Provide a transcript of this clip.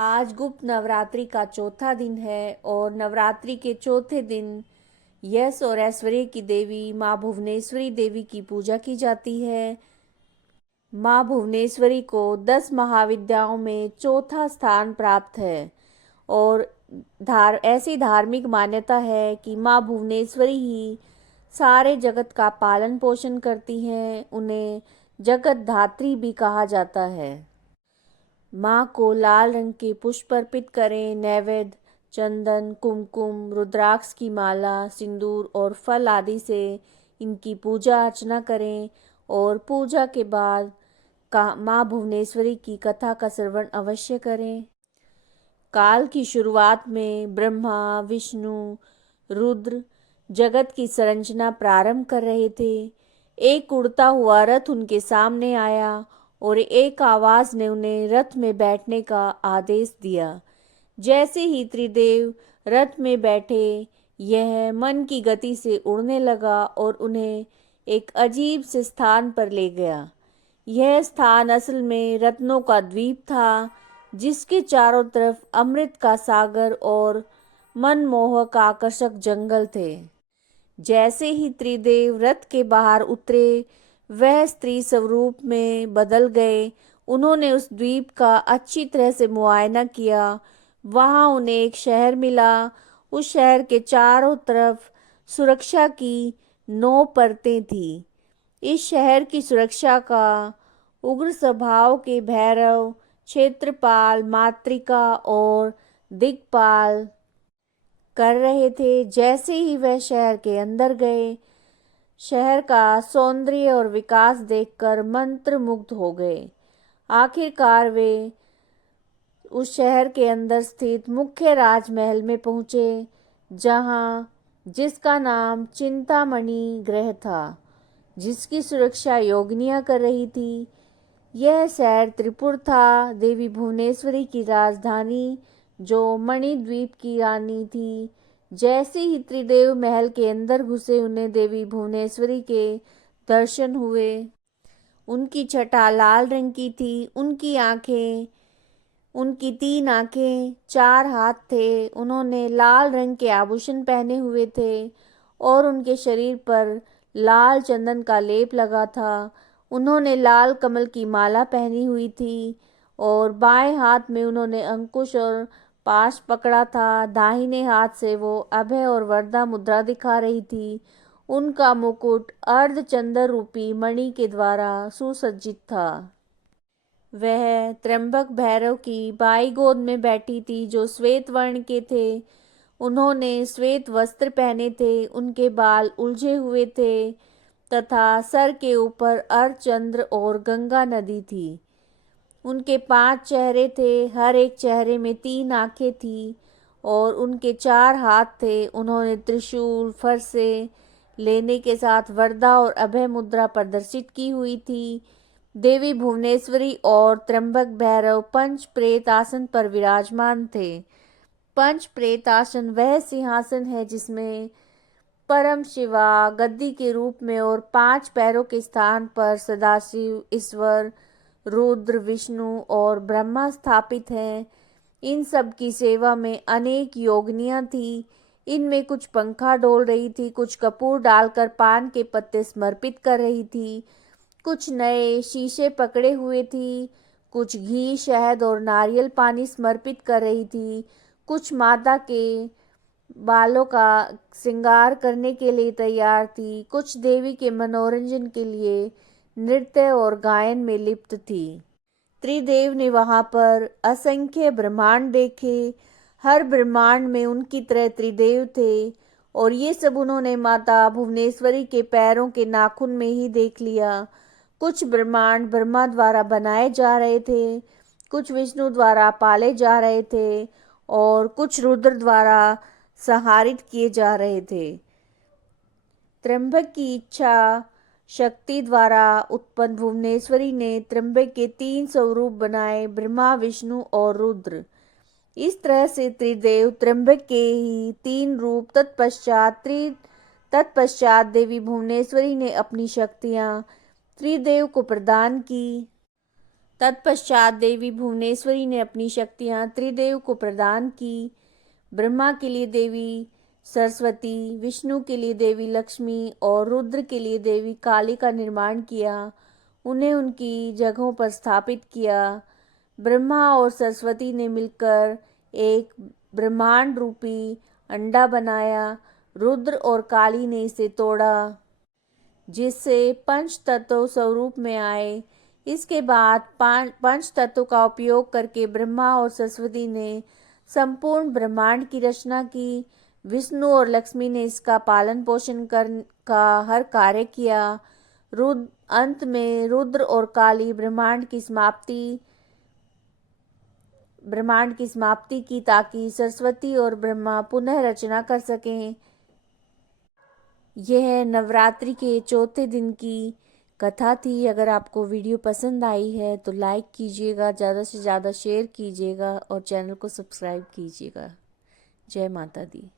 आज गुप्त नवरात्रि का चौथा दिन है और नवरात्रि के चौथे दिन यश और ऐश्वर्य की देवी माँ भुवनेश्वरी देवी की पूजा की जाती है। माँ भुवनेश्वरी को 10 महाविद्याओं में चौथा स्थान प्राप्त है और ऐसी धार्मिक मान्यता है कि माँ भुवनेश्वरी ही सारे जगत का पालन पोषण करती हैं। उन्हें जगत धात्री भी कहा जाता है। माँ को लाल रंग के पुष्प अर्पित करें। नैवेद्य चंदन, कुमकुम, रुद्राक्ष की माला, सिंदूर और फल आदि से इनकी पूजा अर्चना करें और पूजा के बाद माँ भुवनेश्वरी की कथा का श्रवण अवश्य करें। काल की शुरुआत में ब्रह्मा, विष्णु, रुद्र जगत की संरचना प्रारंभ कर रहे थे। एक उड़ता हुआ रथ उनके सामने आया और एक आवाज ने उन्हें रथ में बैठने का आदेश दिया। जैसे ही त्रिदेव रथ में बैठे, यह मन की गति से उड़ने लगा और उन्हें एक अजीब से स्थान पर ले गया। यह स्थान असल में रत्नों का द्वीप था, जिसके चारों तरफ अमृत का सागर और मनमोहक आकर्षक जंगल थे। जैसे ही त्रिदेव रथ के बाहर उतरे, वह स्त्री स्वरूप में बदल गए। उन्होंने उस द्वीप का अच्छी तरह से मुआयना किया। वहां उन्हें एक शहर मिला। उस शहर के चारों तरफ सुरक्षा की 9 परतें थीं। इस शहर की सुरक्षा का उग्र स्वभाव के भैरव, क्षेत्रपाल, मातृका और दिक्पाल कर रहे थे। जैसे ही वह शहर के अंदर गए, शहर का सौंदर्य और विकास देखकर मंत्रमुग्ध हो गए। आखिरकार वे उस शहर के अंदर स्थित मुख्य राजमहल में पहुंचे, जिसका नाम चिंतामणि गृह था, जिसकी सुरक्षा योगिनियां कर रही थी। यह शहर त्रिपुर था, देवी भुवनेश्वरी की राजधानी, जो मणिद्वीप की रानी थी। जैसे ही त्रिदेव महल के अंदर घुसे, उन्हें देवी भुवनेश्वरी के दर्शन हुए। उनकी छटा लाल रंग की थी। उनकी 3 आंखें, 4 हाथ थे। उन्होंने लाल रंग के आभूषण पहने हुए थे और उनके शरीर पर लाल चंदन का लेप लगा था। उन्होंने लाल कमल की माला पहनी हुई थी और बाएं हाथ में उन्होंने अंकुश और पाश पकड़ा था। दाहिने हाथ से वो अभय और वरदा मुद्रा दिखा रही थी। उनका मुकुट अर्धचंद्र रूपी मणि के द्वारा सुसज्जित था। वह त्र्यंबक भैरव की बाई गोद में बैठी थी, जो श्वेत वर्ण के थे। उन्होंने श्वेत वस्त्र पहने थे। उनके बाल उलझे हुए थे तथा सर के ऊपर अर्धचंद्र और गंगा नदी थी। उनके 5 चेहरे थे। हर एक चेहरे में 3 आंखें थी और उनके 4 हाथ थे। उन्होंने त्रिशूल, फरसे लेने के साथ वरदा और अभय मुद्रा प्रदर्शित की हुई थी। देवी भुवनेश्वरी और त्र्यंबक भैरव पंच प्रेत आसन पर विराजमान थे। पंच प्रेत आसन वह सिंहासन है जिसमें परम शिवा गद्दी के रूप में और 5 पैरों के स्थान पर सदाशिव, ईश्वर, रुद्र, विष्णु और ब्रह्मा स्थापित हैं। इन सब की सेवा में अनेक योगिनियां थी। इनमें कुछ पंखा डोल रही थी, कुछ कपूर डालकर पान के पत्ते समर्पित कर रही थी, कुछ नए शीशे पकड़े हुए थी, कुछ घी, शहद और नारियल पानी समर्पित कर रही थी, कुछ माता के बालों का श्रृंगार करने के लिए तैयार थी, कुछ देवी के मनोरंजन के लिए नृत्य और गायन में लिप्त थी। त्रिदेव ने वहां पर असंख्य ब्रह्मांड देखे। हर ब्रह्मांड में उनकी तरह त्रिदेव थे और ये सब उन्होंने माता भुवनेश्वरी के पैरों के नाखून में ही देख लिया। कुछ ब्रह्मांड ब्रह्मा द्वारा बनाए जा रहे थे, कुछ विष्णु द्वारा पाले जा रहे थे और कुछ रुद्र द्वारा संहारित किए जा रहे थे। त्र्यंबक की इच्छा शक्ति द्वारा उत्पन्न भुवनेश्वरी ने त्र्यंबक के 3 स्वरूप बनाए, ब्रह्मा, विष्णु और रुद्र। इस तरह से त्रिदेव त्र्यंबक के ही 3 रूप तत्पश्चात देवी भुवनेश्वरी ने अपनी शक्तियां त्रिदेव को प्रदान की। तत्पश्चात देवी भुवनेश्वरी ने अपनी शक्तियां त्रिदेव को प्रदान की। ब्रह्मा के लिए देवी सरस्वती, विष्णु के लिए देवी लक्ष्मी और रुद्र के लिए देवी काली का निर्माण किया। उन्हें उनकी जगहों पर स्थापित किया। ब्रह्मा और सरस्वती ने मिलकर एक ब्रह्मांड रूपी अंडा बनाया। रुद्र और काली ने इसे तोड़ा, जिससे पंच तत्व स्वरूप में आए। इसके बाद पंच तत्व का उपयोग करके ब्रह्मा और सरस्वती ने संपूर्ण ब्रह्मांड की रचना की। विष्णु और लक्ष्मी ने इसका पालन पोषण का हर कार्य किया। अंत में रुद्र और काली ब्रह्मांड की समाप्ति की, ताकि सरस्वती और ब्रह्मा पुनः रचना कर सकें। यह नवरात्रि के चौथे दिन की कथा थी। अगर आपको वीडियो पसंद आई है तो लाइक कीजिएगा, ज़्यादा से ज़्यादा शेयर कीजिएगा और चैनल को सब्सक्राइब कीजिएगा। जय माता दी।